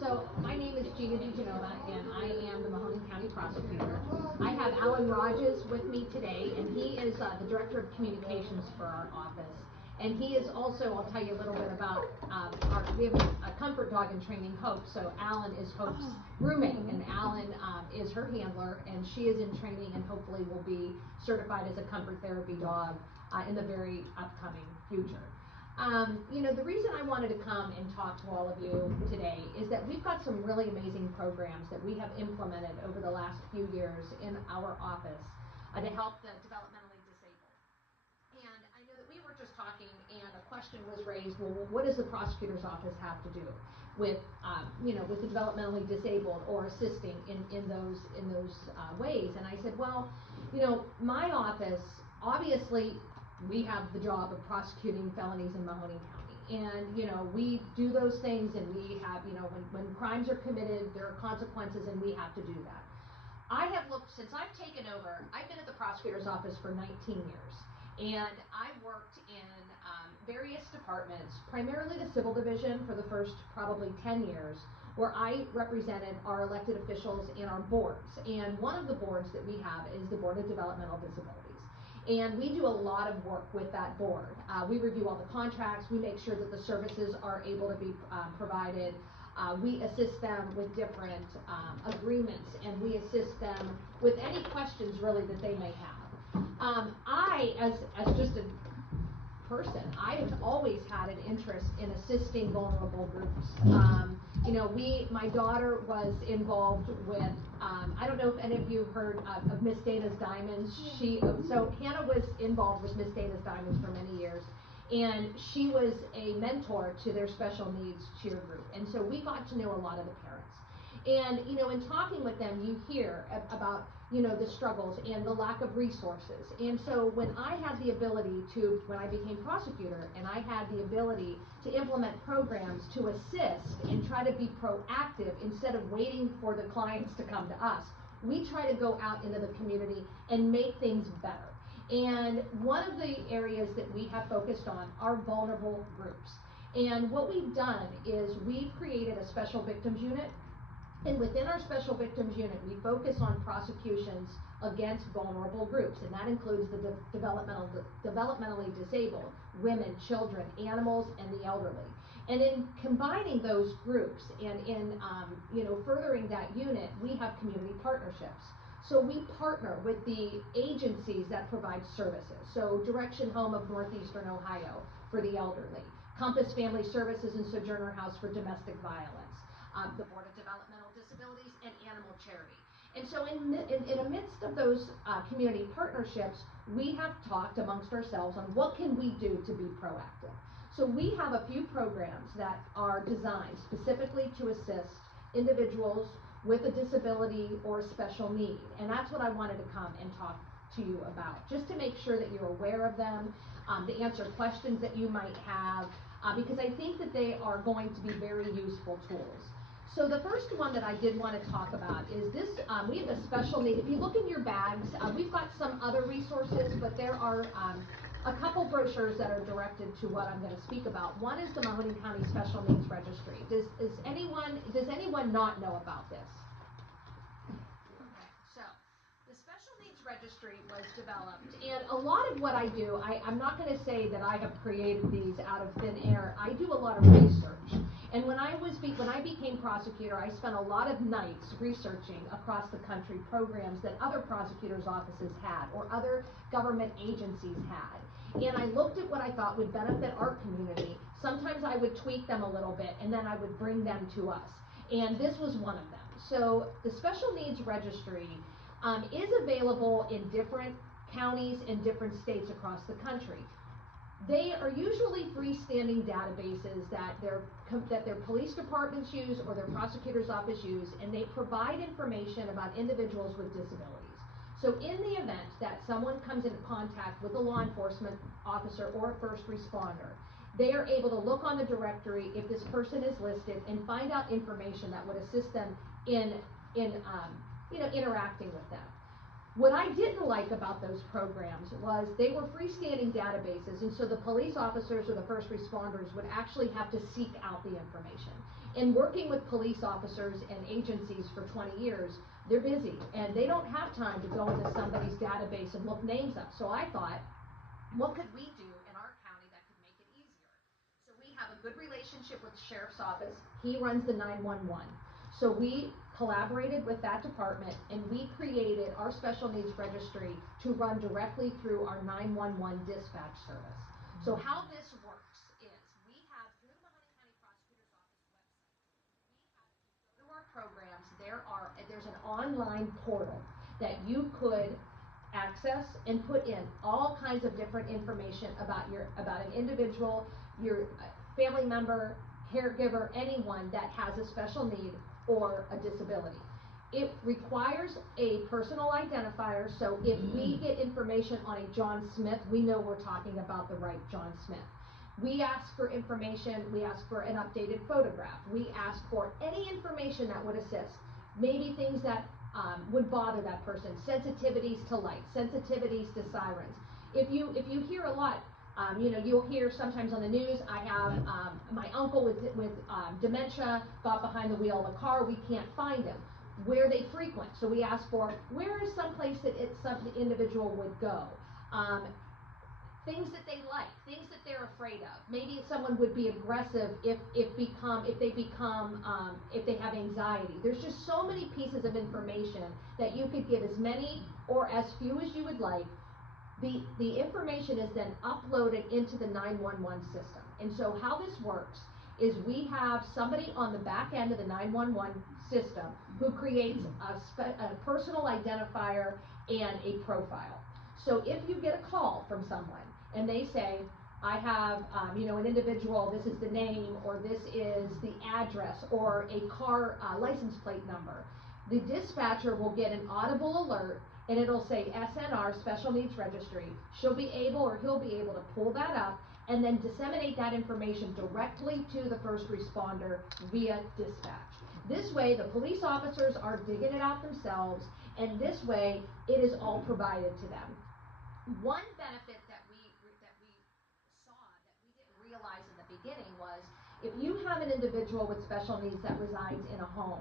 So my name is Gina DeGenova, and I am the Mahoning County Prosecutor. I have Alan Rogers with me today, and he is the Director of Communications for our office. And he is also, I'll tell you a little bit about we have a comfort dog in training, Hope. So Alan is Hope's roommate, and Alan is her handler, and she is in training and hopefully will be certified as a comfort therapy dog in the very upcoming future. The reason I wanted to come and talk to all of you today is that we've got some really amazing programs that we have implemented over the last few years in our office to help the developmentally disabled. And I know that we were just talking, and a question was raised. Well, what does the prosecutor's office have to do with, with the developmentally disabled or assisting in those ways? And I said, well, my office obviously we have the job of prosecuting felonies in Mahoning County. And, we do those things, and we have, when crimes are committed, there are consequences, and we have to do that. I have looked, since I've taken over, I've been at the prosecutor's office for 19 years. And I've worked in various departments, primarily the civil division for the first probably 10 years, where I represented our elected officials and our boards. And one of the boards that we have is the Board of Developmental Disabilities. And we do a lot of work with that board. We review all the contracts. We make sure that the services are able to be provided. We assist them with different agreements, and we assist them with any questions really that they may have. I, as just a person, I have always had an interest in assisting vulnerable groups. My daughter was involved with, I don't know if any of you heard of Miss Dana's Diamonds. So Hannah was involved with Miss Dana's Diamonds for many years, and she was a mentor to their special needs cheer group. And so we got to know a lot of the parents. And, in talking with them, you hear about, the struggles and the lack of resources. And so when I had the ability when I became prosecutor, and I had the ability to implement programs to assist and try to be proactive instead of waiting for the clients to come to us, we try to go out into the community and make things better. And one of the areas that we have focused on are vulnerable groups. And what we've done is we've created a special victims unit. And within our special victims unit, we focus on prosecutions against vulnerable groups, and that includes the developmentally disabled, women, children, animals, and the elderly. And in combining those groups and in furthering that unit, we have community partnerships. So we partner with the agencies that provide services. So Direction Home of Northeastern Ohio for the elderly, Compass Family Services and Sojourner House for domestic violence, the Board of Developmental Disabilities, and Animal Charity. And so in the midst of those community partnerships, we have talked amongst ourselves on what can we do to be proactive. So we have a few programs that are designed specifically to assist individuals with a disability or special need. And that's what I wanted to come and talk to you about, just to make sure that you're aware of them, to answer questions that you might have, because I think that they are going to be very useful tools. So the first one that I did want to talk about is this. We have a special need. If you look in your bags, we've got some other resources, but there are a couple brochures that are directed to what I'm going to speak about. One is the Mahoning County Special Needs Registry. Does anyone not know about this? Okay, so the Special Needs Registry was developed, and a lot of what I do, I'm not going to say that I have created these out of thin air. I do a lot of research. And when I became prosecutor, I spent a lot of nights researching across the country programs that other prosecutors' offices had or other government agencies had. And I looked at what I thought would benefit our community. Sometimes I would tweak them a little bit, and then I would bring them to us. And this was one of them. So the Special Needs Registry is available in different counties and different states across the country. They are usually freestanding databases that their police departments use or their prosecutor's office use, and they provide information about individuals with disabilities. So in the event that someone comes into contact with a law enforcement officer or a first responder, they are able to look on the directory if this person is listed and find out information that would assist them in interacting with them. What I didn't like about those programs was they were freestanding databases, and so the police officers or the first responders would actually have to seek out the information. And working with police officers and agencies for 20 years, they're busy, and they don't have time to go into somebody's database and look names up. So I thought, what could we do in our county that could make it easier? So we have a good relationship with the sheriff's office. He runs the 911. So we collaborated with that department, and we created our special needs registry to run directly through our 911 dispatch service. So how this works is we have, through the Mahoney County Prosecutor's Office website, we have, if you go to our programs, there's an online portal that you could access and put in all kinds of different information about an individual, your family member, caregiver, anyone that has a special need or a disability. It requires a personal identifier, so if we get information on a John Smith, we know we're talking about the right John Smith. We ask for information, we ask for an updated photograph, we ask for any information that would assist, maybe things that would bother that person, sensitivities to light, sensitivities to sirens. If you hear a lot, you'll hear sometimes on the news, I have my uncle with dementia got behind the wheel of a car, we can't find him. Where they frequent, so we ask for where is some place that the individual would go. Things that they like, things that they're afraid of. Maybe someone would be aggressive if they have anxiety. There's just so many pieces of information that you could give, as many or as few as you would like. The information is then uploaded into the 911 system. And so how this works is we have somebody on the back end of the 911 system who creates a personal identifier and a profile. So if you get a call from someone and they say, I have an individual, this is the name, or this is the address, or a car license plate number, the dispatcher will get an audible alert, and it'll say SNR, Special Needs Registry. He'll be able to pull that up and then disseminate that information directly to the first responder via dispatch. This way, the police officers are digging it out themselves, and this way, it is all provided to them. One benefit that we saw that we didn't realize in the beginning was, if you have an individual with special needs that resides in a home,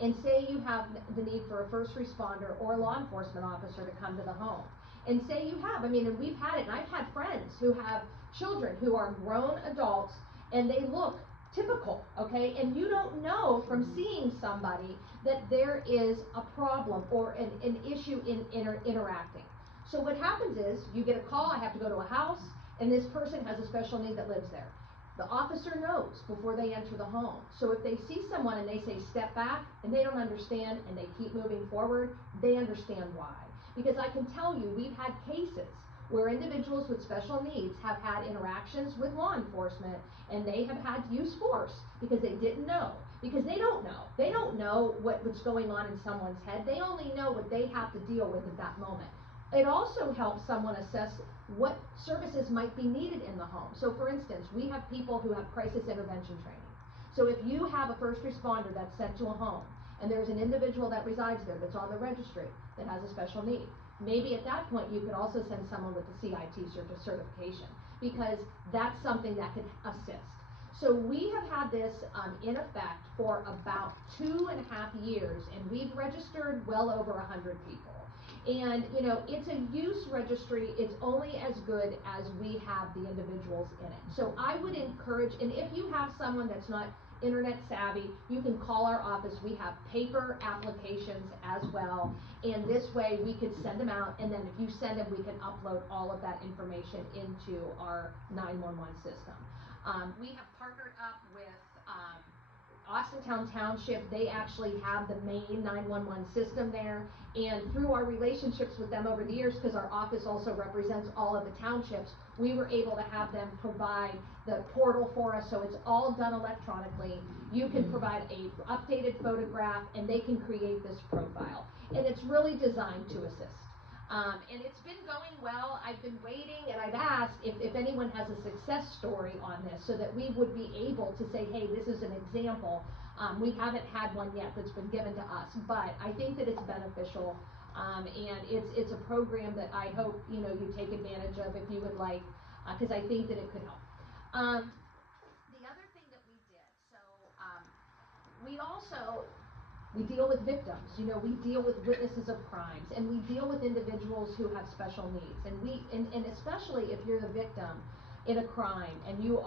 and say you have the need for a first responder or a law enforcement officer to come to the home, and say you have, and we've had it, and I've had friends who have children who are grown adults, and they look typical, okay, and you don't know from seeing somebody that there is a problem or an issue in interacting. So what happens is, you get a call, I have to go to a house, and this person has a special need that lives there. The officer knows before they enter the home. So if they see someone and they say step back, and they don't understand, and they keep moving forward, they understand why. Because I can tell you, we've had cases where individuals with special needs have had interactions with law enforcement, and they have had to use force because they didn't know. Because they don't know. They don't know what's going on in someone's head. They only know what they have to deal with at that moment. It also helps someone assess what services might be needed in the home. So for instance, we have people who have crisis intervention training. So if you have a first responder that's sent to a home, and there's an individual that resides there that's on the registry that has a special need, maybe at that point you could also send someone with the CIT certification, because that's something that could assist. So we have had this in effect for about 2.5 years, and we've registered well over 100 people. And it's a use registry. It's only as good as we have the individuals in it. So I would encourage, and if you have someone that's not internet savvy, you can call our office. We have paper applications as well, and this way we could send them out, and then if you send them, we can upload all of that information into our 911 system. We have partnered up with Austintown Township. They actually have the main 911 system there, and through our relationships with them over the years, because our office also represents all of the townships, we were able to have them provide the portal for us, so it's all done electronically. You can provide a updated photograph, and they can create this profile, and it's really designed to assist. And it's been going well. I've been waiting, and I've asked if anyone has a success story on this, so that we would be able to say, hey, this is an example. We haven't had one yet that's been given to us, but I think that it's beneficial And it's a program that I hope, you know, you take advantage of if you would like, because I think that it could help. The other thing that we did, so we also we deal with victims, you know, we deal with witnesses of crimes, and we deal with individuals who have special needs. And especially if you're the victim in a crime and you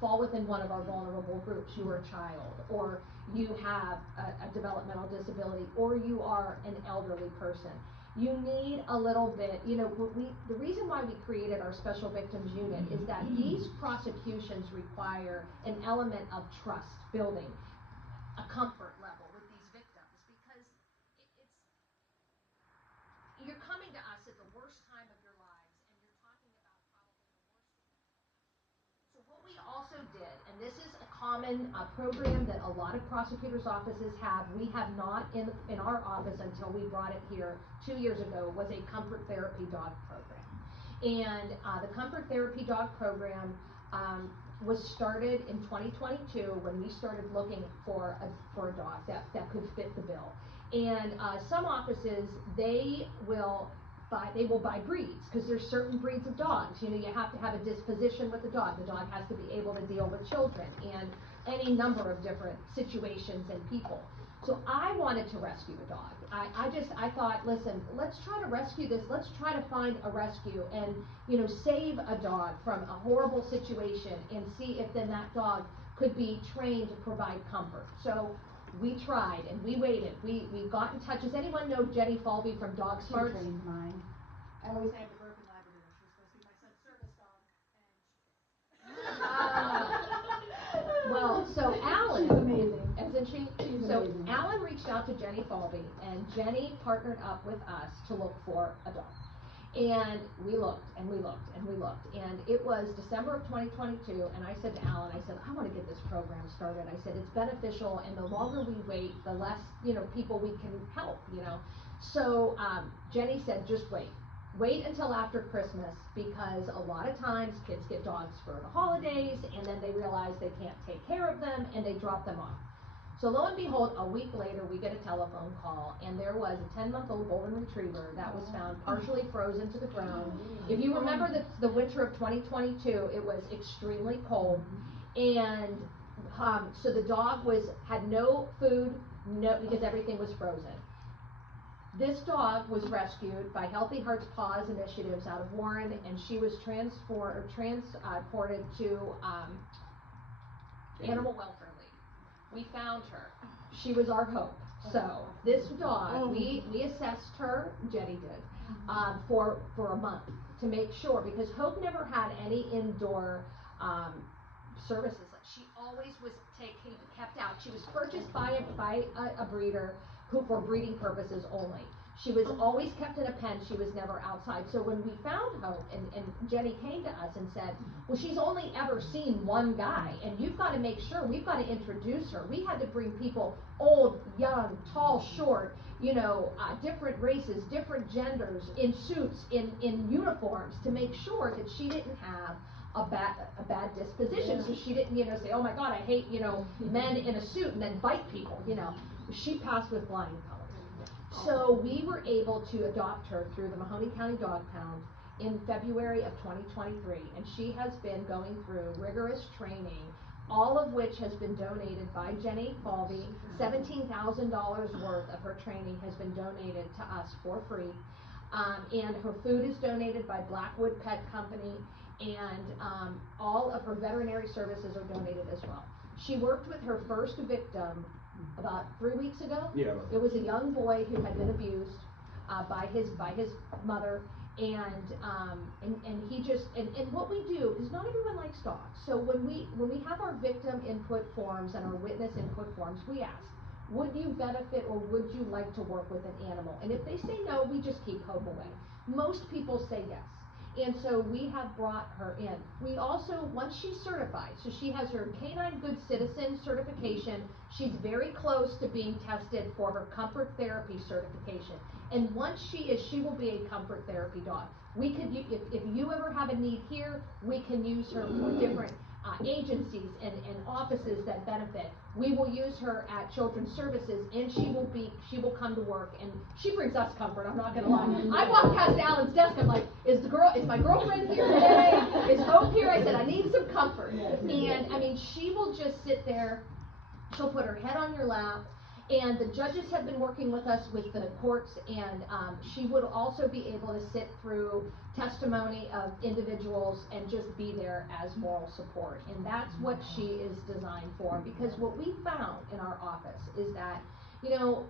fall within one of our vulnerable groups, you are a child, or you have a developmental disability, or you are an elderly person. You need a little bit, you know, the reason why we created our Special Victims Unit is that these prosecutions require an element of trust building, a comfort level with these victims, because you're coming to us at the worst time of your lives, and you're talking about probably the worst. So what we also did, and this is a common program that a lot of prosecutors' offices have, we have not in our office until we brought it here 2 years ago, was a comfort therapy dog program. And the comfort therapy dog program was started in 2022 when we started looking for a dog that could fit the bill. And some offices, they will buy breeds, because there's certain breeds of dogs. You know, you have to have a disposition with the dog. The dog has to be able to deal with children and any number of different situations and people. So I wanted to rescue a dog. I thought, listen, let's try to rescue this. Let's try to find a rescue and, you know, save a dog from a horrible situation and see if then that dog could be trained to provide comfort. So we tried and we waited. We got in touch. Does anyone know Jenny Falvey from Dog Smarts? She trained mine. I always had the broken Labrador. She was supposed to be my son's service dog. Well, so Alan, she's amazing. Isn't she? She's so amazing. Alan reached out to Jenny Falvey, and Jenny partnered up with us to look for a dog. And we looked and we looked and we looked, and it was December of 2022, and I said to Alan, I said, I want to get this program started. I said, it's beneficial, and the longer we wait, the less, you know, people we can help, you know. So Jenny said, just wait until after Christmas, because a lot of times kids get dogs for the holidays, and then they realize they can't take care of them, and they drop them off. So lo and behold, a week later, we get a telephone call, and there was a 10-month-old golden retriever that was found partially frozen to the ground. If you remember the winter of 2022, it was extremely cold, and so the dog had no food, because everything was frozen. This dog was rescued by Healthy Hearts Paws Initiatives out of Warren, and she was transported to Animal Welfare League. We found her. She was our hope. So this dog, we assessed her, Jenny did, for a month to make sure, because Hope never had any indoor services. She always was kept out. She was purchased by a breeder for breeding purposes only. She was always kept in a pen. She was never outside. So when we found Hope, and Jenny came to us and said, well, she's only ever seen one guy, and you've got to make sure, we've got to introduce her. We had to bring people, old, young, tall, short, you know, different races, different genders, in suits, in uniforms, to make sure that she didn't have a bad disposition. So she didn't, you know, say, oh my God, I hate, you know, men in a suit, and then bite people, you know. She passed with flying colors. So we were able to adopt her through the Mahoney County Dog Pound in February of 2023, and she has been going through rigorous training, all of which has been donated by Jenny Falvey. $17,000 worth of her training has been donated to us for free, and her food is donated by Blackwood Pet Company, and all of her veterinary services are donated as well. She worked with her first victim about 3 weeks ago. Yeah. It was a young boy who had been abused by his mother, and he just and what we do is, not everyone likes dogs. So when we have our victim input forms and our witness input forms, we ask, would you benefit or would you like to work with an animal? And if they say no, we just keep Hope away. Most people say yes. And so we have brought her in. We also, once she's certified, so she has her Canine Good Citizen certification. She's very close to being tested for her comfort therapy certification. And once she will be a comfort therapy dog. We could, if you ever have a need here, we can use her for different agencies and offices that benefit. We will use her at Children's Services, and she will come to work, and she brings us comfort. I'm not gonna lie. I walk past Alan's desk. I'm like, is my girlfriend here today? Is Hope here? I said I need some comfort, and I mean, she will just sit there. She'll put her head on your lap. And the judges have been working with us with the courts, and she would also be able to sit through testimony of individuals and just be there as moral support. And that's what she is designed for, because what we found in our office is that, you know,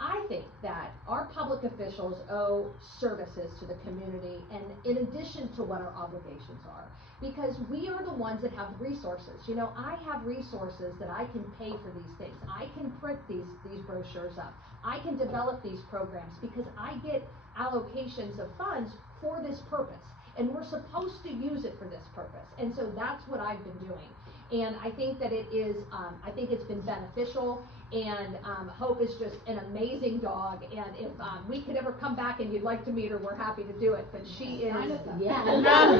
I think that our public officials owe services to the community, and in addition to what our obligations are, because we are the ones that have resources. You know, I have resources that I can pay for these things. I can print these brochures up. I can develop these programs because I get allocations of funds for this purpose, and we're supposed to use it for this purpose. And so that's what I've been doing. And I think that it is, I think it's been beneficial. And Hope is just an amazing dog, and if we could ever come back and you'd like to meet her, we're happy to do it. But she is, I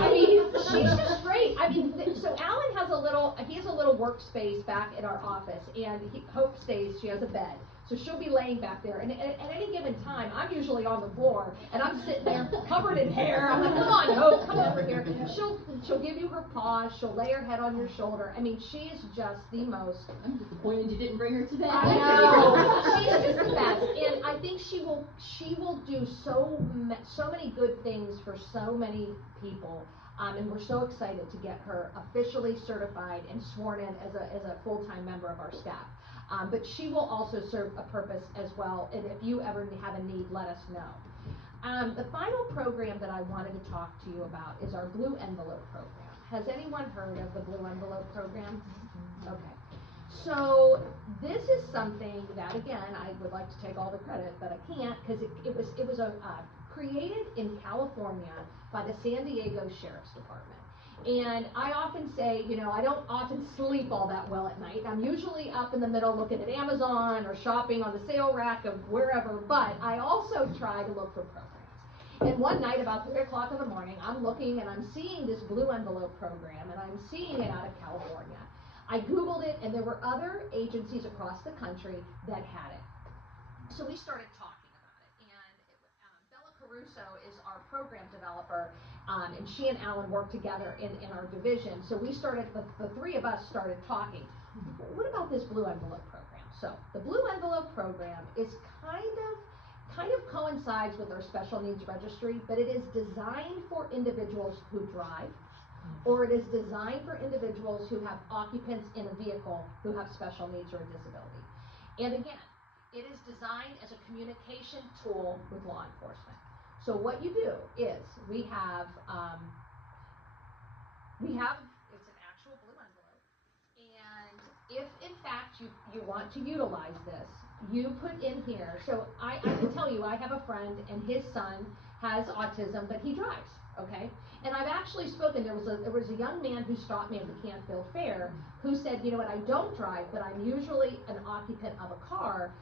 mean, she's just great. I mean, so Alan has he has a little workspace back in our office, and Hope stays. She has a bed, so she'll be laying back there. And at any given time, I'm usually on the floor, and I'm sitting there covered in hair. I'm like, come on, Hope, come over here. She'll give you her paws. She'll lay her head on your shoulder. I mean, she is just the most. I'm disappointed you didn't bring her today. I know. She's just the best, and I think she will do so many good things for so many people. And we're so excited to get her officially certified and sworn in as a full-time member of our staff. But she will also serve a purpose as well, and if you ever have a need, let us know. The final program that I wanted to talk to you about is our Blue Envelope program. Has anyone heard of the Blue Envelope program? Okay. So this is something that, again, I would like to take all the credit, but I can't, because it was created in California by the San Diego Sheriff's Department. And I often say, you know, I don't often sleep all that well at night. I'm usually up in the middle looking at Amazon or shopping on the sale rack of wherever, but I also try to look for programs. And one night, about 3 o'clock in the morning, I'm looking and I'm seeing this Blue Envelope program, and I'm seeing it out of California. I Googled it, and there were other agencies across the country that had it. So we started talking about it, and Bella Caruso is our program developer, and she and Alan work together in our division. So we started, the three of us started talking. What about this Blue Envelope program? So the Blue Envelope program is kind of coincides with our special needs registry, but it is designed for individuals who drive, or it is designed for individuals who have occupants in a vehicle who have special needs or a disability. And again, it is designed as a communication tool with law enforcement. So what you do is we have it's an actual blue envelope, and if in fact you want to utilize this, you put in here. So I can tell you, I have a friend, and his son has autism, but he drives. Okay, and I've actually spoken. There was a young man who stopped me at the Canfield Fair who said, you know what, I don't drive, but I'm usually an occupant of a car.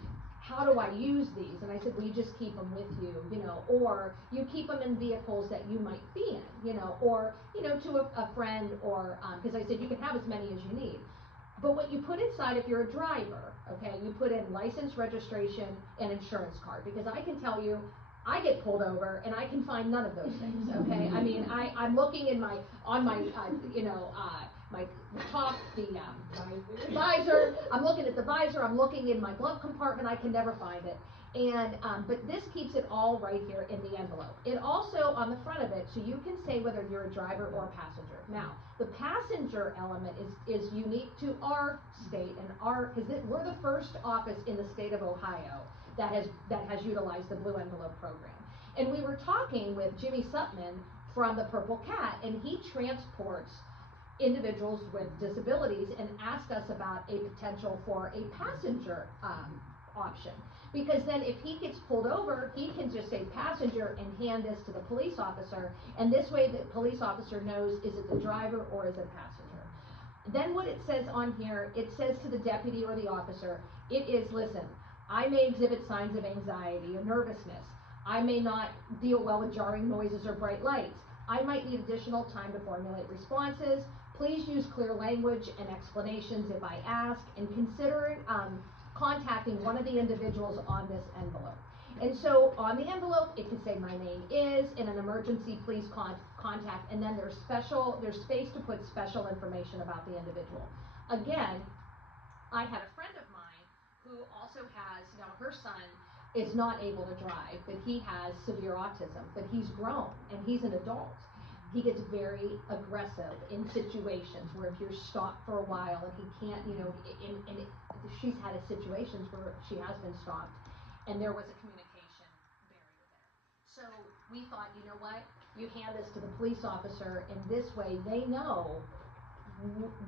How do I use these? And I said, well, you just keep them with you, you know, or you keep them in vehicles that you might be in, you know, or, you know, to a friend, or, because I said you can have as many as you need. But what you put inside, if you're a driver, okay, you put in license, registration, and insurance card, because I can tell you, I get pulled over and I can find none of those things, okay? I mean, I'm looking in my top, the visor, I'm looking at the visor, I'm looking in my glove compartment, I can never find it. And, but this keeps it all right here in the envelope. It also, on the front of it, so you can say whether you're a driver or a passenger. Now, the passenger element is unique to our state, and because we're the first office in the state of Ohio that has utilized the Blue Envelope program. And we were talking with Jimmy Sutman from the Purple Cat, and he transports individuals with disabilities, and asked us about a potential for a passenger option. Because then if he gets pulled over, he can just say passenger and hand this to the police officer, and this way the police officer knows, is it the driver or is it passenger? Then what it says on here, it says to the deputy or the officer, it is, listen, I may exhibit signs of anxiety or nervousness. I may not deal well with jarring noises or bright lights. I might need additional time to formulate responses. Please use clear language and explanations if I ask, and consider contacting one of the individuals on this envelope. And so on the envelope, it could say my name is, in an emergency, please contact, and then there's space to put special information about the individual. Again, I had a friend of mine who also has, now her son is not able to drive, but he has severe autism, but he's grown and he's an adult. He gets very aggressive in situations where if you're stopped for a while and he can't, she's had situations where she has been stopped and there was a communication barrier there. So we thought, you know what, you hand this to the police officer, and this way they know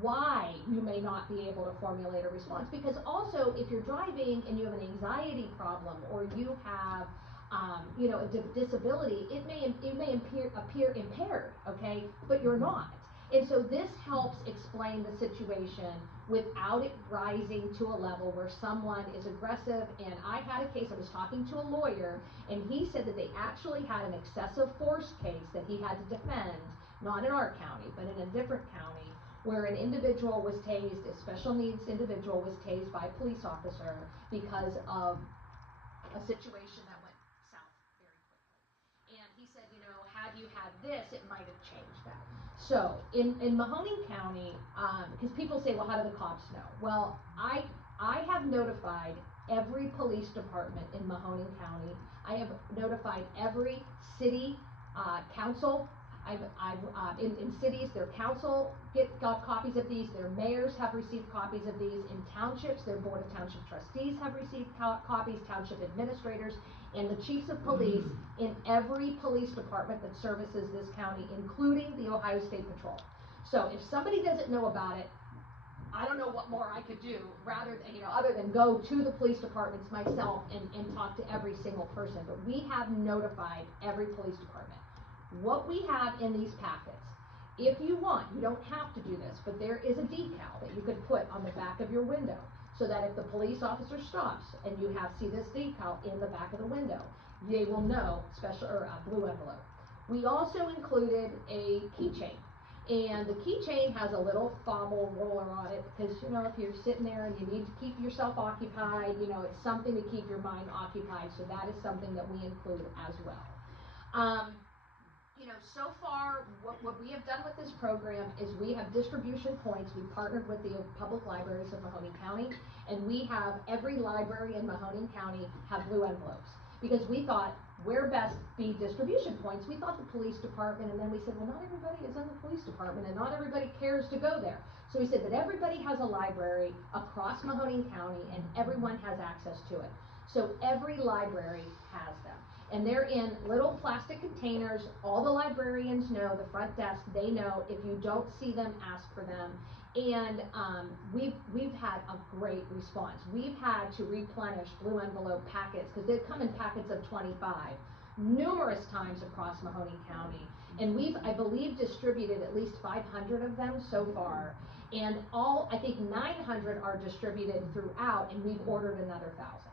why you may not be able to formulate a response. Because also, if you're driving and you have an anxiety problem, or you have a disability, it may appear impaired, okay, but you're not. And so this helps explain the situation without it rising to a level where someone is aggressive. And I had a case, I was talking to a lawyer, and he said that they actually had an excessive force case that he had to defend, not in our county, but in a different county, where an individual was tased, a special needs individual was tased by a police officer because of a situation that went south very quickly. And he said, had you had this, it might have changed that. So in Mahoning County, because people say, well, how do the cops know? Well, I have notified every police department in Mahoning County. I have notified every city council. In cities, their council got copies of these, their mayors have received copies of these. In townships, their board of township trustees have received copies, township administrators, and the chiefs of police in every police department that services this county, including the Ohio State Patrol. So if somebody doesn't know about it, I don't know what more I could do other than go to the police departments myself and talk to every single person. But we have notified every police department. What we have in these packets, if you want, you don't have to do this, but there is a decal that you could put on the back of your window, so that if the police officer stops and you see this decal in the back of the window, they will know, blue envelope. We also included a keychain, and the keychain has a little fob roller on it, because if you're sitting there and you need to keep yourself occupied, it's something to keep your mind occupied. So that is something that we include as well. So far, what we have done with this program is we have distribution points. We've partnered with the public libraries of Mahoning County, and we have every library in Mahoning County have blue envelopes, because we thought, where best be distribution points? We thought the police department, and then we said, well, not everybody is in the police department, and not everybody cares to go there. So we said that everybody has a library across Mahoning County, and everyone has access to it. So every library has them. And they're in little plastic containers. All the librarians know, the front desk, they know. If you don't see them, ask for them. And we've had a great response. We've had to replenish blue envelope packets, because they come in packets of 25, numerous times across Mahoning County. And we've, I believe, distributed at least 500 of them so far. And I think 900 are distributed throughout, and we've ordered another 1,000.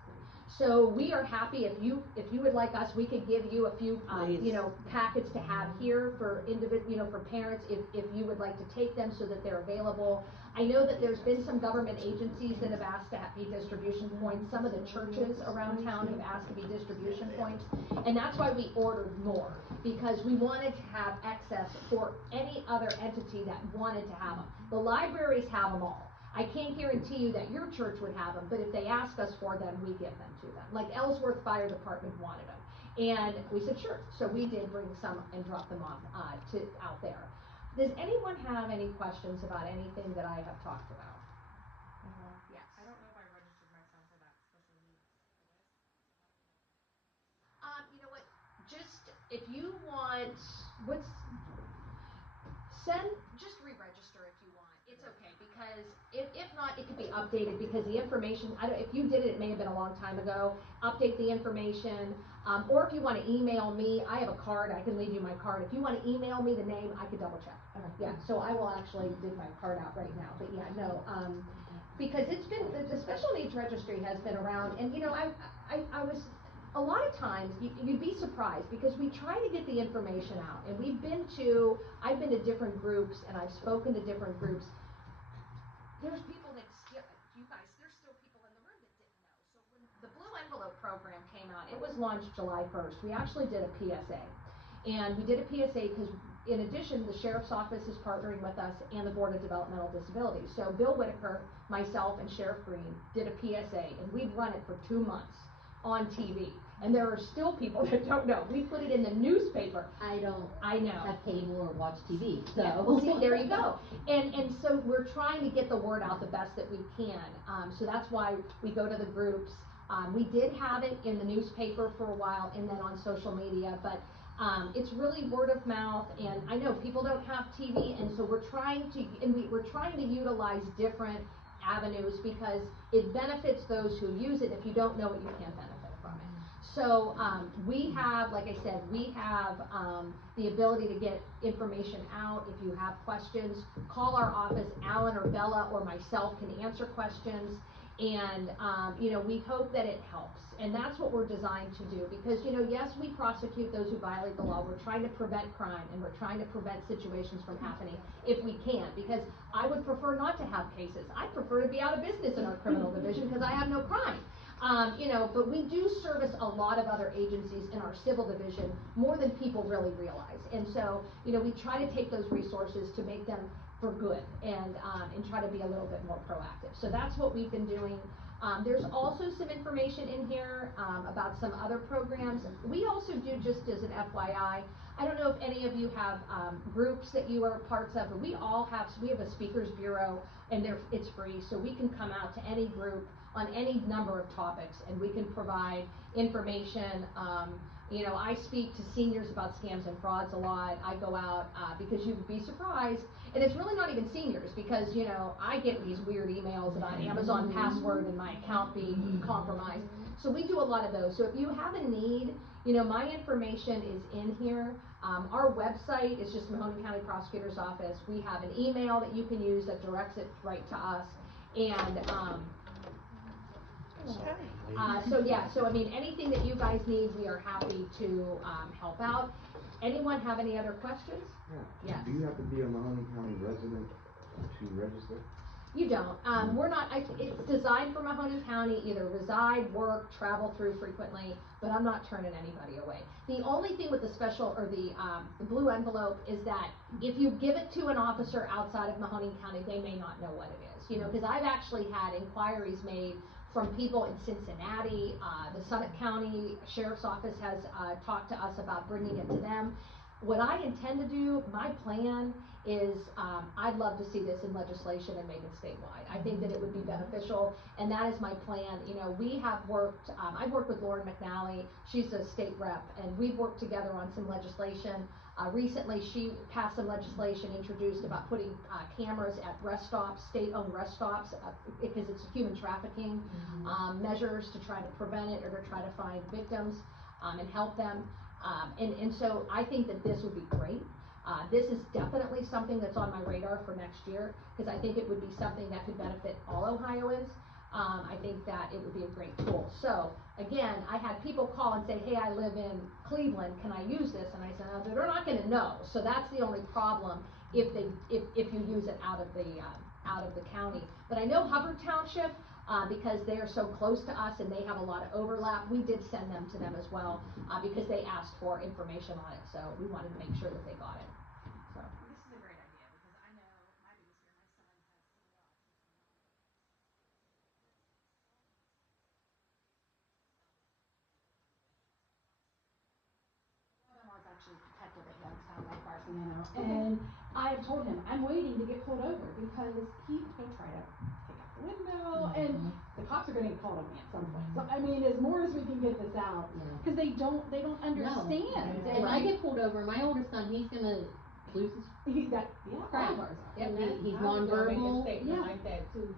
So we are happy. If you would like us, we could give you a few packets to have here for for parents, if you would like to take them, so that they're available. I know that there's been some government agencies that have asked to be distribution points. Some of the churches around town have asked to be distribution points, and that's why we ordered more, because we wanted to have excess for any other entity that wanted to have them. The libraries have them all. I can't guarantee you that your church would have them, but if they ask us for them, we give them to them. Like Ellsworth Fire Department wanted them, and we said sure. So we did bring some and drop them off out there. Does anyone have any questions about anything that I have talked about? Yes. I don't know if I registered myself for that special needs list. You know what? Just if you want, just re-register if you want. It's okay, because if not, it could be updated, because the information, if you did it may have been a long time ago. Update the information, or if you want to email me, I have a card, I can leave you my card. If you want to email me the name, I could double check. Yeah, so I will actually dig my card out right now, but yeah, no, because it's been, the special needs registry has been around, and I was a lot of times, you'd be surprised, because we try to get the information out, and I've been to different groups, and I've spoken to different groups. There's people that still, there's still people in the room that didn't know. So when the Blue Envelope program came out, it was launched July 1st. We actually did a PSA. And we did a PSA because, in addition, the Sheriff's Office is partnering with us and the Board of Developmental Disabilities. So Bill Whitaker, myself, and Sheriff Green did a PSA, and we've run it for 2 months on TV. And there are still people that don't know. We put it in the newspaper. I don't I know. have cable or watch TV, so. Yeah, well, see, there you go. And so we're trying to get the word out the best that we can. So that's why we go to the groups. We did have it in the newspaper for a while, and then on social media, but it's really word of mouth. And I know people don't have TV, and so we're trying to utilize different avenues, because it benefits those who use it. If you don't know it, you can't benefit from it. So we have, like I said, the ability to get information out. If you have questions, call our office. Alan or Bella or myself can answer questions, and we hope that it helps. And that's what we're designed to do, because yes, we prosecute those who violate the law. We're trying to prevent crime, and we're trying to prevent situations from happening if we can, because I would prefer not to have cases. I prefer to be out of business in our criminal division, because I have no crime. But we do service a lot of other agencies in our civil division, more than people really realize. And so, we try to take those resources to make them for good, and try to be a little bit more proactive. So that's what we've been doing. There's also some information in here about some other programs. We also do, just as an FYI, I don't know if any of you have groups that you are parts of, but we have a speakers bureau, and it's free, so we can come out to any group on any number of topics, and we can provide information. I speak to seniors about scams and frauds a lot. I go out because you would be surprised, and it's really not even seniors, because I get these weird emails about Amazon password and my account being compromised. So we do a lot of those. So if you have a need, my information is in here. Our website is just Mahoning County Prosecutor's Office. We have an email that you can use that directs it right to us, and so anything that you guys need, we are happy to help out. Anyone have any other questions? Yeah. Yes. Do you have to be a Mahoning County resident to register? You don't. We're not. It's designed for Mahoning County, either reside, work, travel through frequently. But I'm not turning anybody away. The only thing with the special or the blue envelope is that if you give it to an officer outside of Mahoning County, they may not know what it is. Because I've actually had inquiries made from people in Cincinnati. The Summit County Sheriff's Office has talked to us about bringing it to them. What I intend to do, my plan is, I'd love to see this in legislation and make it statewide. I think that it would be beneficial, and that is my plan. We have worked, I've worked with Lauren McNally. She's a state rep, and we've worked together on some legislation. Recently, she passed some legislation introduced about putting cameras at rest stops, state-owned rest stops, because it's human trafficking measures to try to prevent it, or to try to find victims and help them. And so I think that this would be great. This is definitely something that's on my radar for next year, because I think it would be something that could benefit all Ohioans. I think that it would be a great tool. So again, I had people call and say, hey, I live in Cleveland, can I use this? And I said, no, they're not going to know. So that's the only problem if you use it out of the county. But I know Hubbard Township, because they are so close to us and they have a lot of overlap, we did send them to them as well, because they asked for information on it. So we wanted to make sure that they got it. So. This is a great idea, because I know my biggest fear, my son has several was actually protected at Youngstown by Barcelona, and I have told him I'm waiting to get pulled over because he'll try to pick out the window, and the cops are going to get called on me at some point. So as more as we can get this out, because they don't understand. No. If I get pulled over, my oldest son, he's gonna lose his crap. He's nonverbal. Like that too.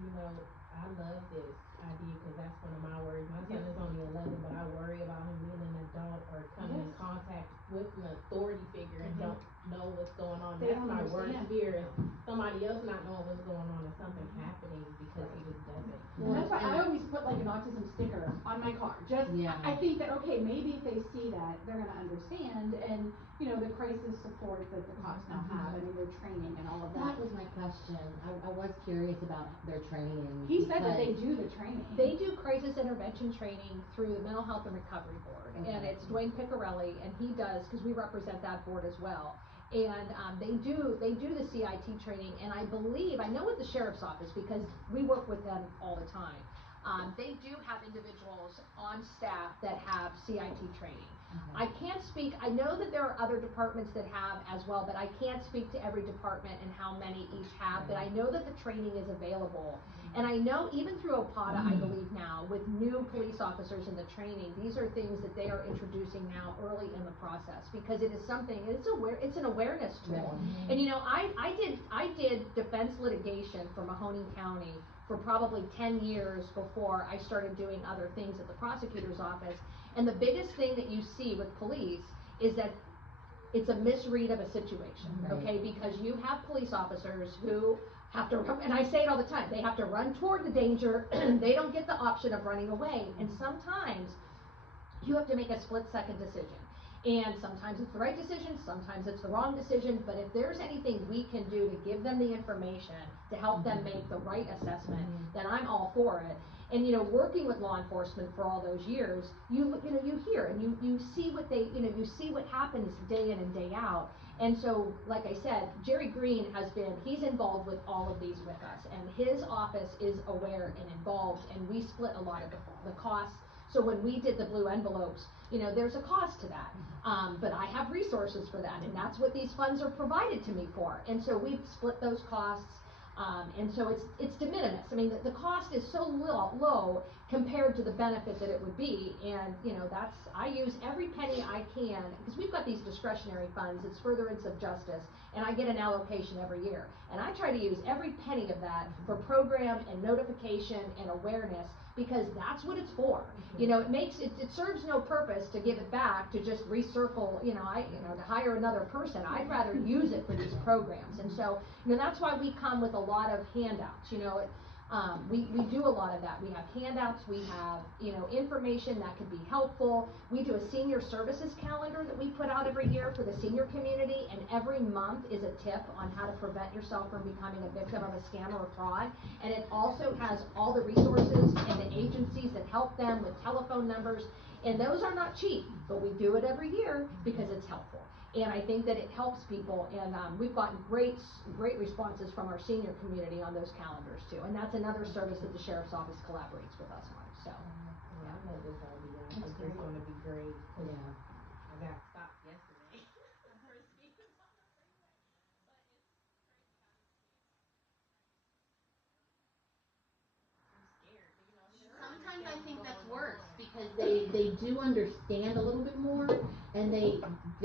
I love this idea, because that's one of my worries. My son is only 11, but I worry about him being an adult or coming in contact with an authority figure and don't know what's going on. They That's don't my worst understand. fear is somebody else not knowing what's going on and something happening because he just doesn't. And that's why I always put like an autism sticker on my car. Just, Yeah. I think that, okay, maybe if they see that, they're gonna understand, and, you know, the crisis support that the cops now have, I mean, their training and all of That that. was my question. I was curious about their training. He said that they because- do the training. They do crisis intervention training through the Mental Health and Recovery Board, and it's Dwayne Piccarelli, and he does, because we represent that board as well. And they do the CIT training, and I believe, I know with the sheriff's office, because we work with them all the time, they do have individuals on staff that have CIT training. I can't speak, I know that there are other departments that have as well, but I can't speak to every department and how many each have, but I know that the training is available. And I know even through OPATA, I believe now, with new police officers in the training, these are things that they are introducing now early in the process, because it is something, it's an awareness tool. And you know, I did defense litigation for Mahoning County for probably 10 years before I started doing other things at the prosecutor's office. And the biggest thing that you see with police is that it's a misread of a situation, okay? Because you have police officers who have to, and I say it all the time, they have to run toward the danger, they don't get the option of running away, and sometimes you have to make a split-second decision. And sometimes it's the right decision, sometimes it's the wrong decision, but if there's anything we can do to give them the information to help them make the right assessment, then I'm all for it. And you know, working with law enforcement for all those years, you hear and you see what you see what happens day in and day out. And so, like I said, Jerry Green he's involved with all of these with us, and his office is aware and involved, and we split a lot of the costs. So when we did the blue envelopes, you know, there's a cost to that. But I have resources for that, and that's what these funds are provided to me for. And so we've split those costs. And so it's de minimis. I mean, the cost is so low compared to the benefit that it would be. And, you know, I use every penny I can, because we've got these discretionary funds, it's furtherance of justice, and I get an allocation every year. And I try to use every penny of that for program and notification and awareness, because that's what it's for. You know, it serves no purpose to give it back, to just recircle, to hire another person. I'd rather use it for these programs. And so, you know, that's why we come with a lot of handouts. You know, we do a lot of that. We have handouts, we have, you know, information that could be helpful. We do a senior services calendar that we put out every year for the senior community, and every month is a tip on how to prevent yourself from becoming a victim of a scam or a fraud. And it also has all the resources and the agencies that help them with telephone numbers. And those are not cheap, but we do it every year because it's helpful. And I think that it helps people, and we've gotten great responses from our senior community on those calendars too. And that's another service that the sheriff's office collaborates with us on. So, I love this idea. I think it's going to be great. Yeah. I got stopped yesterday. For a speed bump on the freeway. But it's crazy how these I'm scared, you know. Sometimes I think that's worse because they do understand a little bit more, and they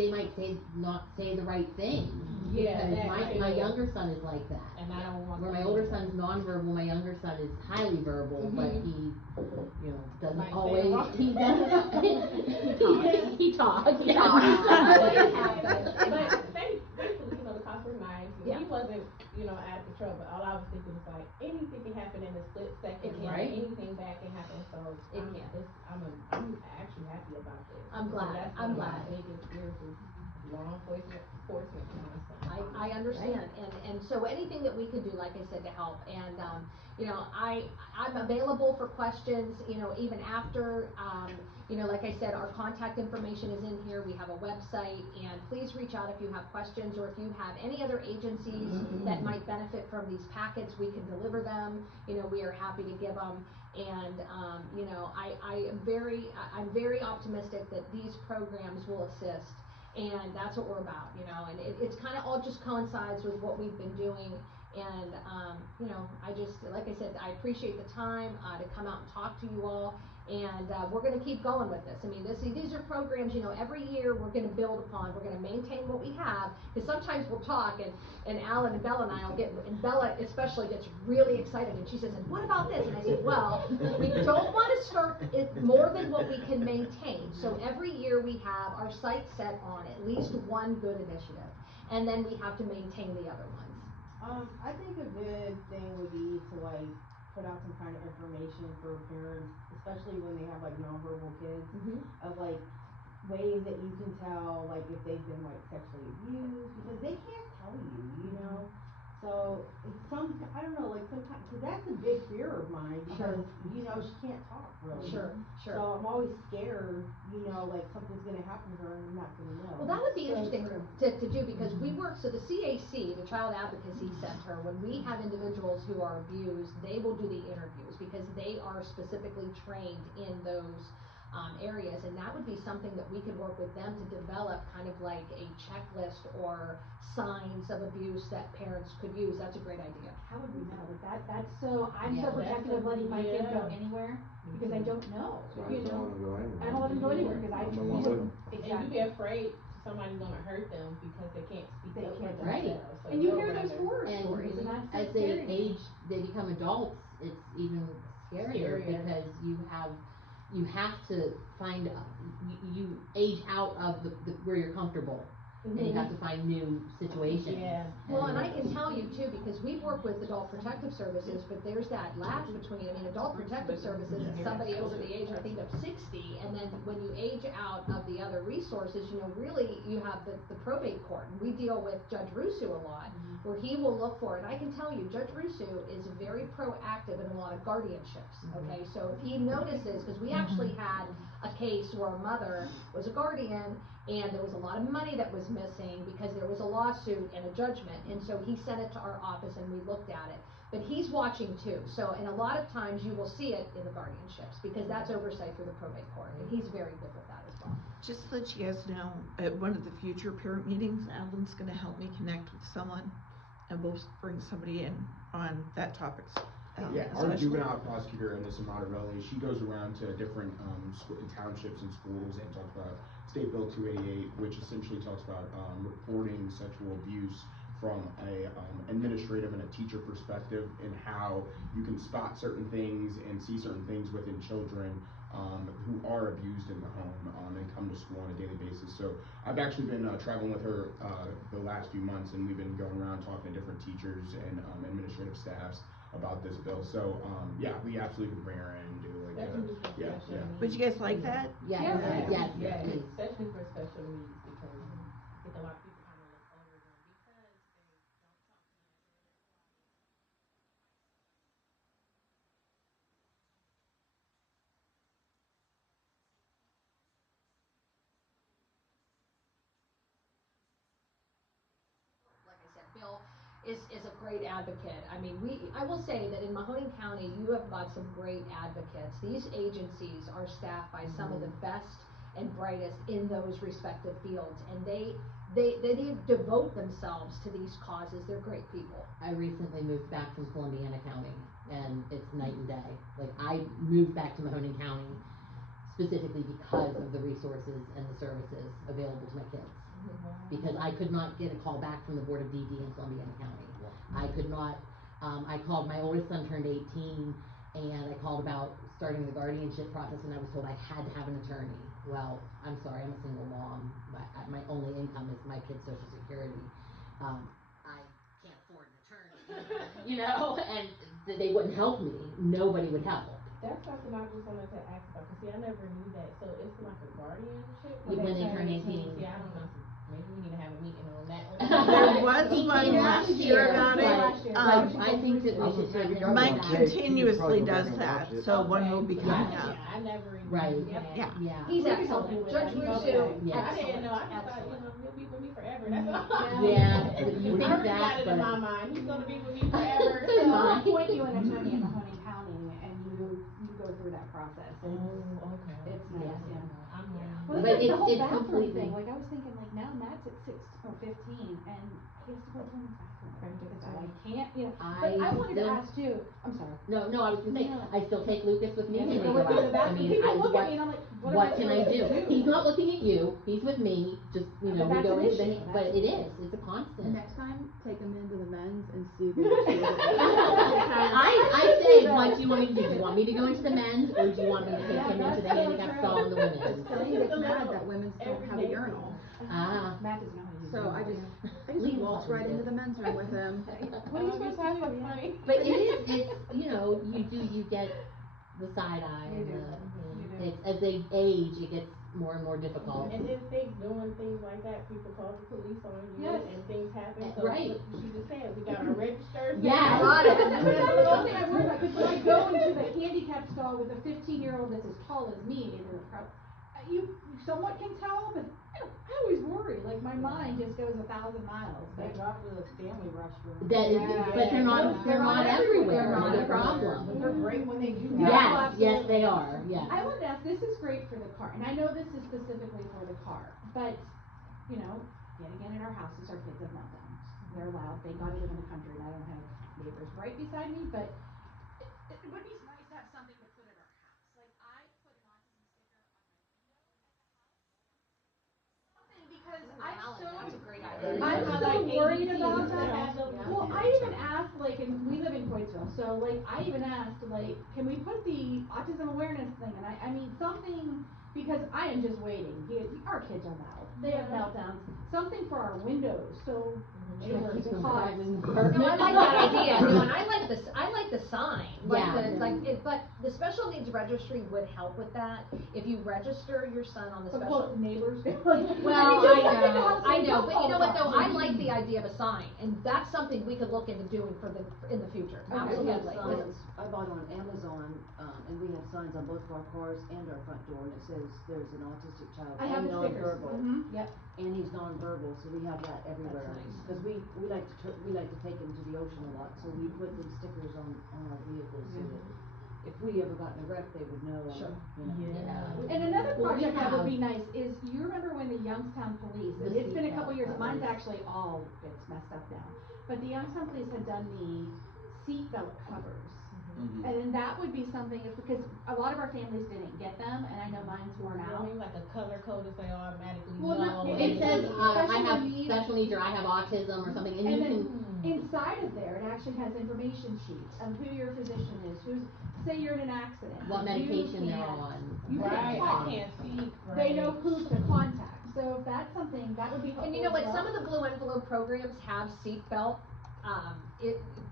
might not say the right thing. Yeah, Because my younger son is like that. And I don't want Where my that older either. son's nonverbal, my younger son is highly verbal, but he, you know, doesn't Might say always. the wrong He doesn't. He talks. But thankfully, you know, the cops were nice. Yeah. He wasn't, you know, out of control, but all I was thinking was like, anything can happen in a split second. It can. Right. Anything bad can happen. So It can. I'm actually happy about this. I'm glad. So that's I'm one of glad. my biggest fears is law enforcement now. So I understand, and so anything that we can do, like I said, to help, and you know, I'm available for questions, you know, even after, you know, like I said, our contact information is in here. We have a website, and please reach out if you have questions, or if you have any other agencies that might benefit from these packets, we can deliver them. You know, we are happy to give them. And you know, I'm very optimistic that these programs will assist. And that's what we're about, you know, and it's kind of all just coincides with what we've been doing. And, you know, like I said, I appreciate the time to come out and talk to you all. And we're going to keep going with this. I mean, these are programs, you know, every year we're going to build upon. We're going to maintain what we have. Because sometimes we'll talk, and Alan and Bella and I will and Bella especially gets really excited. And she says, and what about this? And I said, well, we don't want to start it more than what we can maintain. So every year we have our sights set on at least one good initiative. and then we have to maintain the other ones. I think a good thing would be to like put out some kind of information for parents, especially when they have like nonverbal kids, of like ways that you can tell like if they've been like sexually abused, because they can't tell you, you know. So it's I don't know, like sometimes, cause that's a big fear of mine, because you know she can't talk really. Sure. So I'm always scared, you know, like something's gonna happen to her and I'm not gonna know. Well, that would be So interesting to do, because we work, so the CAC, the Child Advocacy Center, when we have individuals who are abused, they will do the interviews, because they are specifically trained in those areas, and that would be something that we could work with them to develop, kind of like a checklist or signs of abuse that parents could use. That's a great idea. How would we know? Like that's so, I'm Yeah, so protective of letting my kid go anywhere, because I don't know, So I you just don't know? wanna go anywhere. I don't let them go anywhere, cause I'm the one with them. And you Exactly. be afraid somebody's gonna hurt them because they can't speak They up for can't. Right. themselves. So And you you'll hear those rather- horror And stories, and that's so as they scary. age, they become adults, it's even scarier, Scarier. because you have to find, you age out of the where you're comfortable, and you have to find new situations. Yeah. Well, and I can tell you too, because we work with Adult Protective Services, but there's that lag between, I mean, Adult Protective Services is somebody over the age, I think, of 60, and then when you age out of the other resources, you know, really, you have the probate court, and we deal with Judge Rusu a lot, where he will look for, and I can tell you, Judge Rusu is very proactive in a lot of guardianships, okay? So if he notices, because we actually had a case where a mother was a guardian, and there was a lot of money that was missing because there was a lawsuit and a judgment, and so he sent it to our office and we looked at it. But he's watching too, so, and a lot of times you will see it in the guardianships, because that's oversight through the probate court, and he's very good with that as well. Just to let you guys know, at one of the future parent meetings, Alan's gonna help me connect with someone, and we'll bring somebody in on that topic. Yeah, our especially- juvenile prosecutor, Alyssa Montevelli, she goes around to different townships and schools and talks about State Bill 288, which essentially talks about reporting sexual abuse from a administrative and a teacher perspective, and how you can spot certain things and see certain things within children who are abused in the home and come to school on a daily basis. So I've actually been traveling with her the last few months, and we've been going around talking to different teachers and administrative staffs about this bill. So yeah, we absolutely can bring her in and do like yeah. Would you guys like that? Yes, Yeah. yes, Yeah, please. especially for special needs, because I think a lot of people kind of look over them because they don't talk to Like I said, Bill is a great advocate. I mean, I will say that in Mahoning County, you have got some great advocates. These agencies are staffed by some of the best and brightest in those respective fields, and they devote themselves to these causes. They're great people. I recently moved back from Columbiana County, and it's night and day. Like, I moved back to Mahoning County specifically because of the resources and the services available to my kids. Because I could not get a call back from the Board of DD in Columbiana County. I could not, I called, my oldest son turned 18, and I called about starting the guardianship process, and I was told I had to have an attorney. Well, I'm sorry, I'm a single mom. My only income is my kid's Social Security. I can't afford an attorney, you know, and they wouldn't help me. Nobody would help. That's something I just wanted to ask about, because see, I never knew that. So it's like a guardianship? When they turn 18. Yeah, I don't know. Maybe we need to have a meeting on that one. There was He one came last last year year, about but, it. I think that we should have it Mike back. continuously does that, so one will be coming Yeah. up. I never even Right. knew that. Yeah. Yeah. He's We can help excellent. you with Judge that. Rusu, Yeah. I didn't know. I excellent, just thought, excellent. he'll be with me forever. That's all. Yeah, you I think already that, got it in but- my mind. He's gonna be with me forever. So So mine. I'll appoint you an attorney in Mahoning County, and you go through that process. Oh, okay. It's nice, yeah. I'm Well, But the it's- whole it's bathroom completely- thing, like I was thinking, like now Matt's at 6 or 15, and he has to go to the bathroom. So I can't, you know. But I wanted to still- ask too. I'm sorry. No, I was gonna say, No. I still take Lucas with me You when have to we go go into the out. I bathroom. mean, People look at what me and I'm like, what am I can I supposed do? to He's not looking at you, he's with me, just, you know, But we go that's into an the, issue. but it is, it's a constant. Next time, take them into the men's and see the I said, what do you want me to do? Do you want me to go into the men's, or do you want me to take Yeah, him into the that's so handicap true. stall in the women's? So he gets mad that women's don't have a urinal. Ah, Matt doesn't know how to use So it. I Just walks right into the men's room with him. What are you supposed to do? Yeah. But it's, you know, you get the side eye and it's, as they age, it gets more and more difficult. And then things, doing things like that, people call the police on you Yes. and things happen, so Right. what she just said, we got our registers. Yeah. Got it. But that's something I worry about, because when I go into the handicap stall with a 15-year-old that's as tall as me, and they're you somewhat can tell, but I always worry, like my mind just goes 1,000 miles. They drop to the family restroom. That is, Yeah, but they're not, yeah. they're not everywhere, They're not that's the everywhere. problem. But they're great when they do Yeah. that. Yes, yes, they are, yes. I wanted to ask, this is great for the car, and I know this is specifically for the car, but, you know, yet again, in our houses, our kids have meltdowns. They're loud, thank God I live in the country and I don't have neighbors right beside me, but it would be nice to have something to put at our house. Like, I put an autism sticker on my window at the house. Something, because I'm Alan, so, that's a great Yeah. idea. I'm I so like worried ABCs about to that. have them. Yeah. Well, I even asked, like, and we live in Coatesville, so like, I even asked, like, can we put the autism awareness thing, and I mean, something, because I am just waiting, our kids are loud, they have meltdowns, something for our windows, so neighbors Keep them caught. quiet in the No, I like that idea, no, and I like the sign, like Yeah. but the special needs registry would help with that, if you register your son on the But special. quote, neighbors. Well, just something to help I them know, don't but you know what fall though, I apart. like the idea of a sign, and that's something we could look into doing in the future, Okay. absolutely. We have 'Cause signs, I bought on Amazon, and we have signs on both of our cars and our front door, and it says there's an autistic child I have and the stickers. nonverbal. Yep. And he's nonverbal, so we have that everywhere. nice. Cause we like to take him to the ocean a lot, so we put the stickers on our vehicles so that if we ever got in a wreck, they would know, Sure. you know. Yeah. And another Well, we project that would have- be nice is, you remember when the Youngstown Police, and The it's been a seatbelt couple years, mine's covers. actually all, it's messed up now. But the Youngstown Police had done the seatbelt covers. Mhm. And then that would be something, because a lot of our families didn't get them, and I know mine's worn I out. mean, like a color code if they automatically Well, know. no, It says, I Special have needs. special needs or I have autism or something, and And you then can, inside of there, it actually has information sheets of who your physician is, say you're in an accident. what you medication they're can't- on. You can't Right, talk. I can't see, right. They know who to contact, so if that's something, that would be helpful And you know what, as some well. of the blue envelope programs have seatbelt,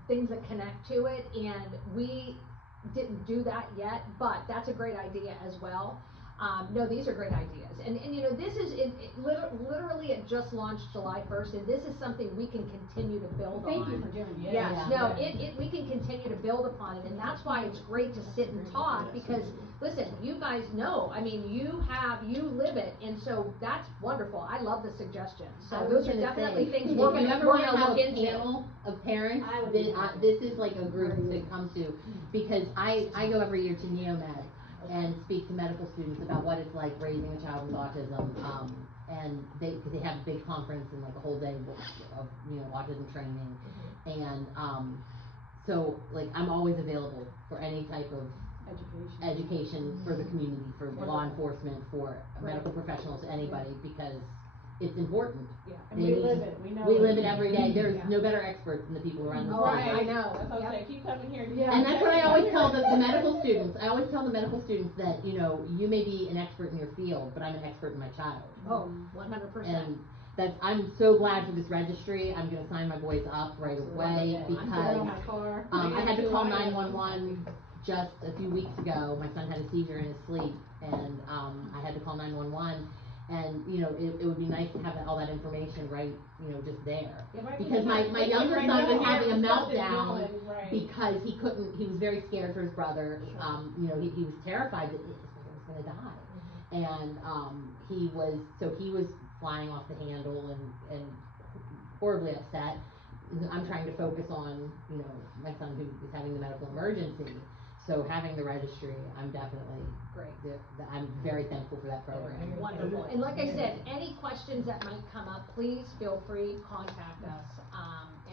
things that connect to it, and we didn't do that yet, but that's a great idea as well. No, these are great ideas, and you know, this is, literally it just launched July 1st, and this is something we can continue to build on. Thank you for doing it. Yes, Yeah. no, we can continue to build upon it, and that's why it's great to sit and talk, because, listen, you guys know, I mean, you live it, and so that's wonderful, I love the suggestions, I so was those are gonna definitely say, things if we're you gonna ever look wanna have a into. panel of parents, I would be happy. this is like a group to come to, because I go every year to NeoMed and speak to medical students about what it's like raising a child with autism, and cause they have a big conference and like a whole day of, you know, autism training, and, so, like, I'm always available for any type of education for the community, for law enforcement, for medical professionals, anybody, because it's important. Yeah. And They we need live to- it, we know We it. live it every day, there's Yeah. no better experts than the people around the Right, table. I know. That's what I'm Yep. saying, keep coming here. Yeah. And that's what I always tell the medical students, I always tell the medical students that, you know, you may be an expert in your field, but I'm an expert in my child. Oh, 100%. And I'm so glad for this registry, I'm gonna sign my boys up right away, I'm putting it because, on my car. I had to call 911 just a few weeks ago, my son had a seizure in his sleep, and, I had to call 911, and, you know, it would be nice to have all that information right, you know, just there. Yeah, right, Because my right younger right son there, was having a something meltdown going, right. because he was very scared for his brother, you know, he was terrified that his brother was gonna die. And, he was flying off the handle and horribly upset. I'm trying to focus on, you know, my son who is having the medical emergency, so having the registry, I'm definitely, Great. I'm very thankful for that program. Wonderful, and like I said, any questions that might come up, please feel free, contact us,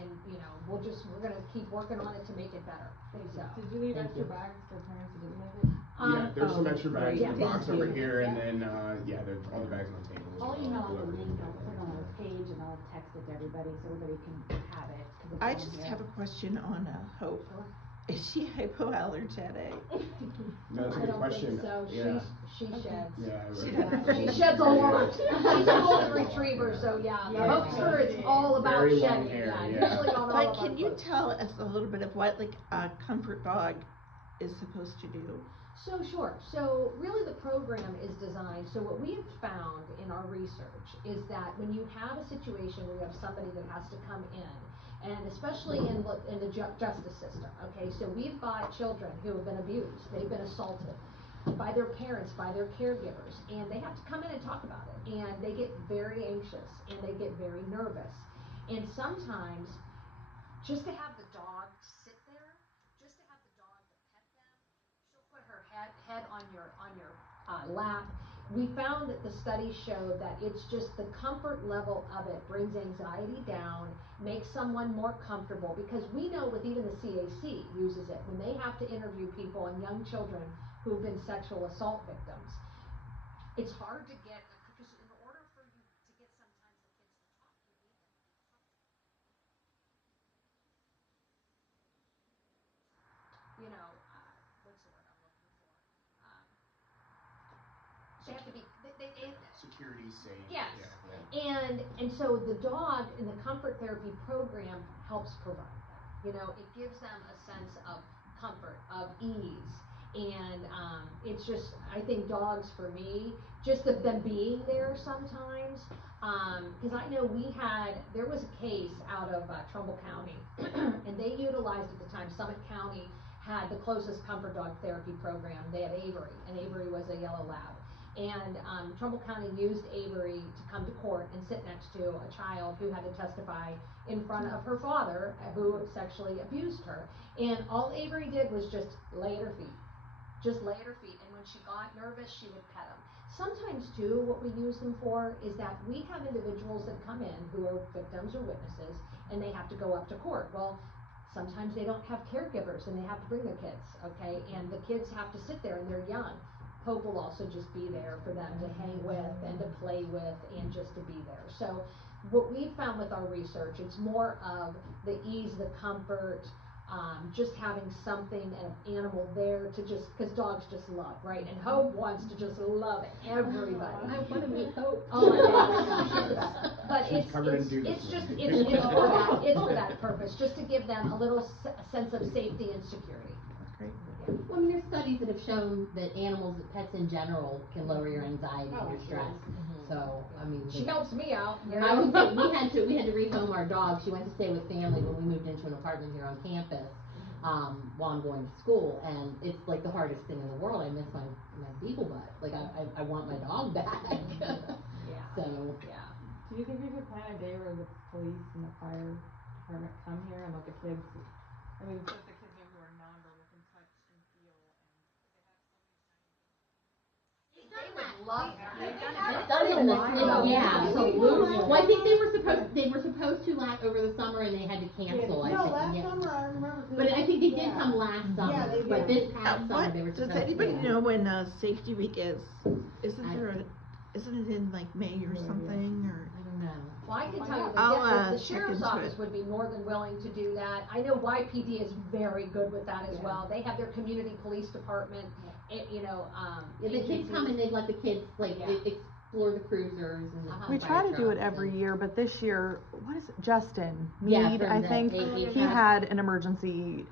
and, you know, we're gonna keep working on it to make it better, so. Did you leave Thank extra you. bags for parents who didn't have it? Yeah, there's some extra bags in the Yeah. box over here, and then, there's all the bags on the table as I'll well, email out whoever the needs link, it. I'll put it on our page, and I'll text it to everybody so everybody can have it. 'cause it's I on just here. have a question on, Hope. Is she hypoallergenic? No, that's a I good don't question. think so. Yeah. She sheds. Yeah. I She would- does. She sheds a lot. She's a golden retriever, so yeah. The Yeah. Hokster, it's all about Very long shedding. hair, Yeah, yeah. usually on all But of our can you clothes. tell us a little bit of what like a comfort dog is supposed to do? So sure. So really the program is designed, so what we have found in our research is that when you have a situation where you have somebody that has to come in, and especially in the justice system, okay, so we've got children who have been abused, they've been assaulted by their parents, by their caregivers, and they have to come in and talk about it, and they get very anxious, and they get very nervous, and sometimes just to have the dog sit there, just to have the dog to pet them, she'll put her head on your lap. We found that the studies showed that it's just the comfort level of it brings anxiety down, makes someone more comfortable, because we know with even the CAC uses it when they have to interview people and young children who've been sexual assault victims. It's hard to get, because in order for you to get sometimes the kids to talk, you need them to be comfortable. You know, what's the word I'm looking for? They have to be, they Security safe. yes. Yeah. And so the dog in the comfort therapy program helps provide that. You know, it gives them a sense of comfort, of ease. And it's just, I think dogs for me, just of them being there sometimes, because I know there was a case out of Trumbull County, and they utilized at the time, Summit County had the closest comfort dog therapy program. They had Avery, and Avery was a yellow lab. And Trumbull County used Avery to come to court and sit next to a child who had to testify in front of her father who sexually abused her. And all Avery did was just lay at her feet. Just lay at her feet. And when she got nervous, she would pet him. Sometimes, too, what we use them for is that we have individuals that come in who are victims or witnesses, and they have to go up to court. Well, sometimes they don't have caregivers, and they have to bring their kids, okay? And the kids have to sit there, and they're young. Hope will also just be there for them to hang with and to play with and just to be there. So what we found with our research, it's more of the ease, the comfort, just having something, an animal there to just, because dogs just love, right? And Hope wants to just love everybody. I want to meet Hope. Oh my gosh, she's the best. But She's covered in dew it's this just, morning. it's for that purpose, just to give them a little sense of safety and security. Well, I mean, there's studies that have shown that animals, pets in general, can lower your anxiety and your stress. So, I mean, She helps me out. I would say we had to rehome our dog. She went to stay with family when we moved into an apartment here on campus, while I'm going to school, and it's like the hardest thing in the world. I miss my beagle butt. Like I want my dog back. Yeah. So Yeah. Do you think we could plan a day where the police and the fire department come here and let the kids, I mean, so that the kids know who are nonverbal can touch and feel and They would love that. It's done in the yeah. Absolutely. Well, I think they were supposed to last over the summer, and they had to cancel. I No, think. last Yeah. summer I remember. But I think they did come last summer. Yeah, they But did. this past summer they were Does supposed anybody to. know when Safety Week is? Isn't I- there isn't it in like May or something or? I don't know. Well, I can tell you I'll, that the check sheriff's into office it. would be more than willing to do that. I know YPD is very good with that as well. They have their community police department, you know, Yeah, the kids come and they let the kids like Yeah. explore the cruisers and the We fire try to do it trucks every and- year, but this year, what is it, Justin Yeah, Mead, from I the think, AAPI. he had an emergency,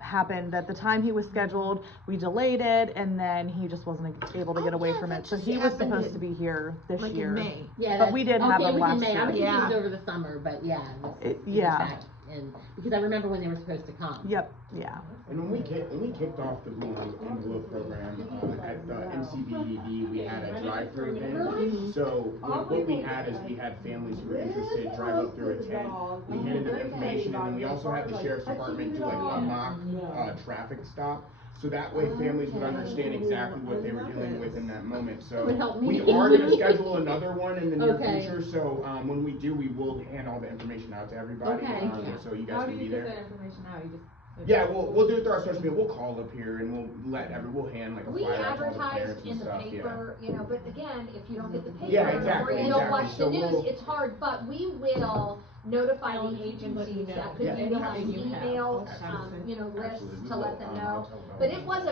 happen at the time he was scheduled, we delayed it, and then he just wasn't able to get Oh, away yeah, from that it, so just he was happened supposed in- to be here this Like year. in May. Yeah, But we did have it him was last in May. I was year. thinking it was Yeah. over the summer, but yeah, it was yeah. back. And because I remember when they were supposed to come. Yep, yeah. And when we kicked off the Blue Envelope program at the NCBED, we had a drive-through event. So what we had is we had families who were interested drive up through a tent. We handed them information, and then we also had the sheriff's department do like a mock traffic stop. So that way families would understand exactly what they were dealing with in that moment. So That would help me. we are going to schedule another one in the near Okay. future. So when we do, we will hand all the information out to everybody. Okay. So you guys can be there. information out? You just. Yeah, we'll do it through our social media. We'll call up here and we'll hand like a we flyer out to all the advertise parents and in the stuff. paper, you know, but again, if you don't get the paper Yeah, exactly, or you don't exactly. watch So the news, we'll- it's hard, but we will notify the agencies that could Yeah. utilize And you have. emails, Absolutely. you know, lists Absolutely. to let them know. I'll tell them. But it was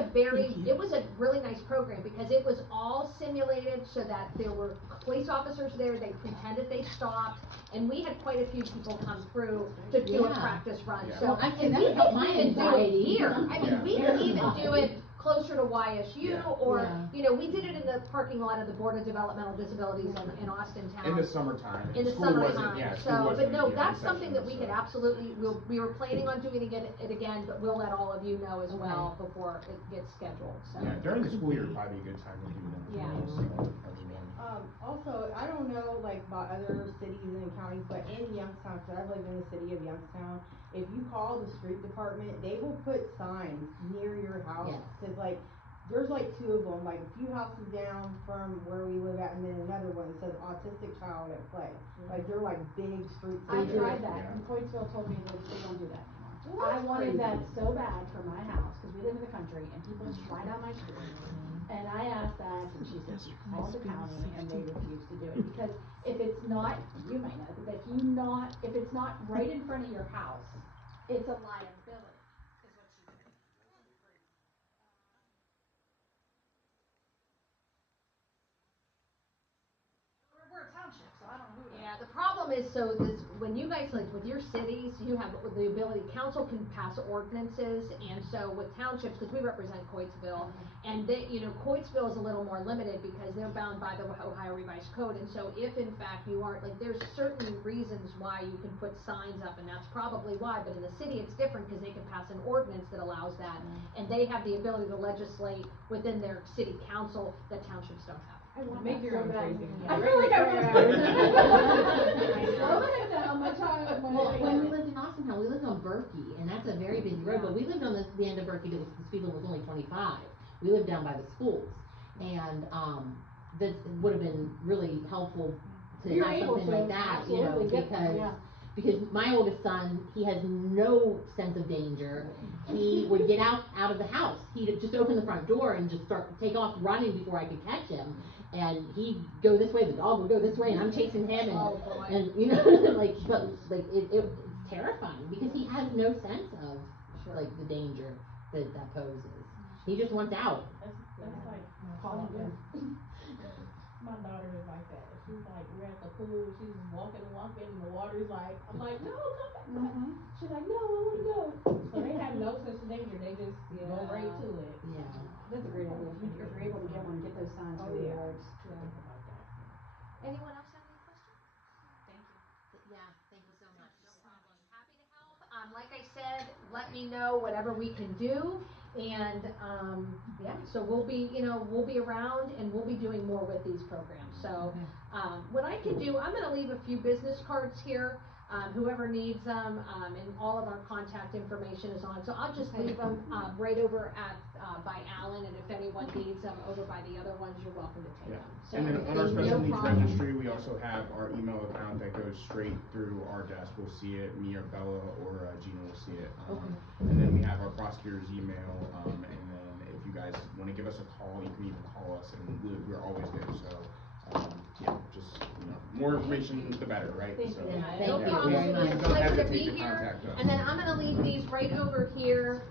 a really nice program because it was all simulated so that there were police officers there, they pretended they stopped, and we had quite a few people come through to do a Yeah. practice run, Yeah. so. Well, actually, and that we would help could my even do it anxiety. here, I mean, we Yeah. could even do it closer to YSU, Yeah. or, Yeah. you know, we did it in the parking lot of the Board of Developmental Disabilities in Austin Town. In the summertime. In the School wasn't- summertime, yeah, school so, but wasn't, no, yeah, that's in something that session, we could so. absolutely, we were planning on doing it again, but we'll let all of you know as well before it gets scheduled, so. Yeah, during the school year would probably be a good time to do them. Yeah. So, everyone. Also, I don't know, like, about other cities and counties, but in Youngstown, cause I live in the city of Youngstown, if you call the street department, they will put signs near your house, Yes. cause like, there's like 2 of them, like a few houses down from where we live at, and then another one that says autistic child at play. Like, they're like big street I signs. tried that, Yeah. and Coatesville told me that they don't do that anymore. Well, I that's wanted that crazy. so bad for my house, cause we live in the country, and people slide down my street. And I asked that, and she said she called the county, and they refused to do it, because if it's not, you might know, but if it's not right in front of your house, it's a liability, is what she said. We're a township, so I don't know who to. Yeah, the problem is, so this, when you guys, like, with your cities, you have the ability, council can pass ordinances, and so with townships, cause we represent Coatesville, and they, you know, Coatesville is a little more limited because they're bound by the Ohio Revised Code, and so if in fact you aren't, like, there's certain reasons why you can put signs up, and that's probably why, but in the city it's different, cause they can pass an ordinance that allows that, and they have the ability to legislate within their city council that townships don't have. I want Make that your so own bad. crazy. I feel like I I Slow know. it down, my child, Well, when we lived in Austin Town, we lived on Berkey, and that's a very busy road, but we lived on the end of Berkey that was, the speed limit was only 25. We lived down by the schools, and, this would have been really helpful to You're have able something to, like that, you know, absolutely, get- because, yeah. because my oldest son, he has no sense of danger. He would get out of the house, he'd just open the front door and just take off running before I could catch him, and he'd go this way, the dog would go this way, and I'm chasing him, and, Oh, boy. and you know, like, but, like, it's terrifying, because he has no sense of, like, the danger that poses. He just wants out. That's like calling them. My daughter is like that. She's like, we're at the pool, she's walking, and the water's like, I'm like, no, come back. She's like, no, I wanna go. So they have no sense of danger, they just go right to it. Yeah. That's a great idea, if you're able to get one, get those signs Oh, for the yeah. yards. Anyone else have any questions? Thank you. Yeah, thank you so much. No problem. Happy to help. Like I said, let me know whatever we can do. And, yeah, so we'll be around and we'll be doing more with these programs. So, what I can do, I'm gonna leave a few business cards here. Whoever needs them, and all of our contact information is on. So I'll just leave them, right over at, by Alan, and if anyone needs them over by the other ones, you're welcome to take Yeah. them. So, And then on our no special needs problem. registry, we also have our email account that goes straight through our desk. We'll see it, me or Bella or Gina will see it. And then we have our prosecutor's email, and then if you guys wanna give us a call, you can even call us, and we're always there, so, yeah, just, you know, more information, the better, right? Thank So, you. Thank No you problem. very much. It's a Don't pleasure to hesitate be to here. contact us. And then I'm gonna leave these right over here.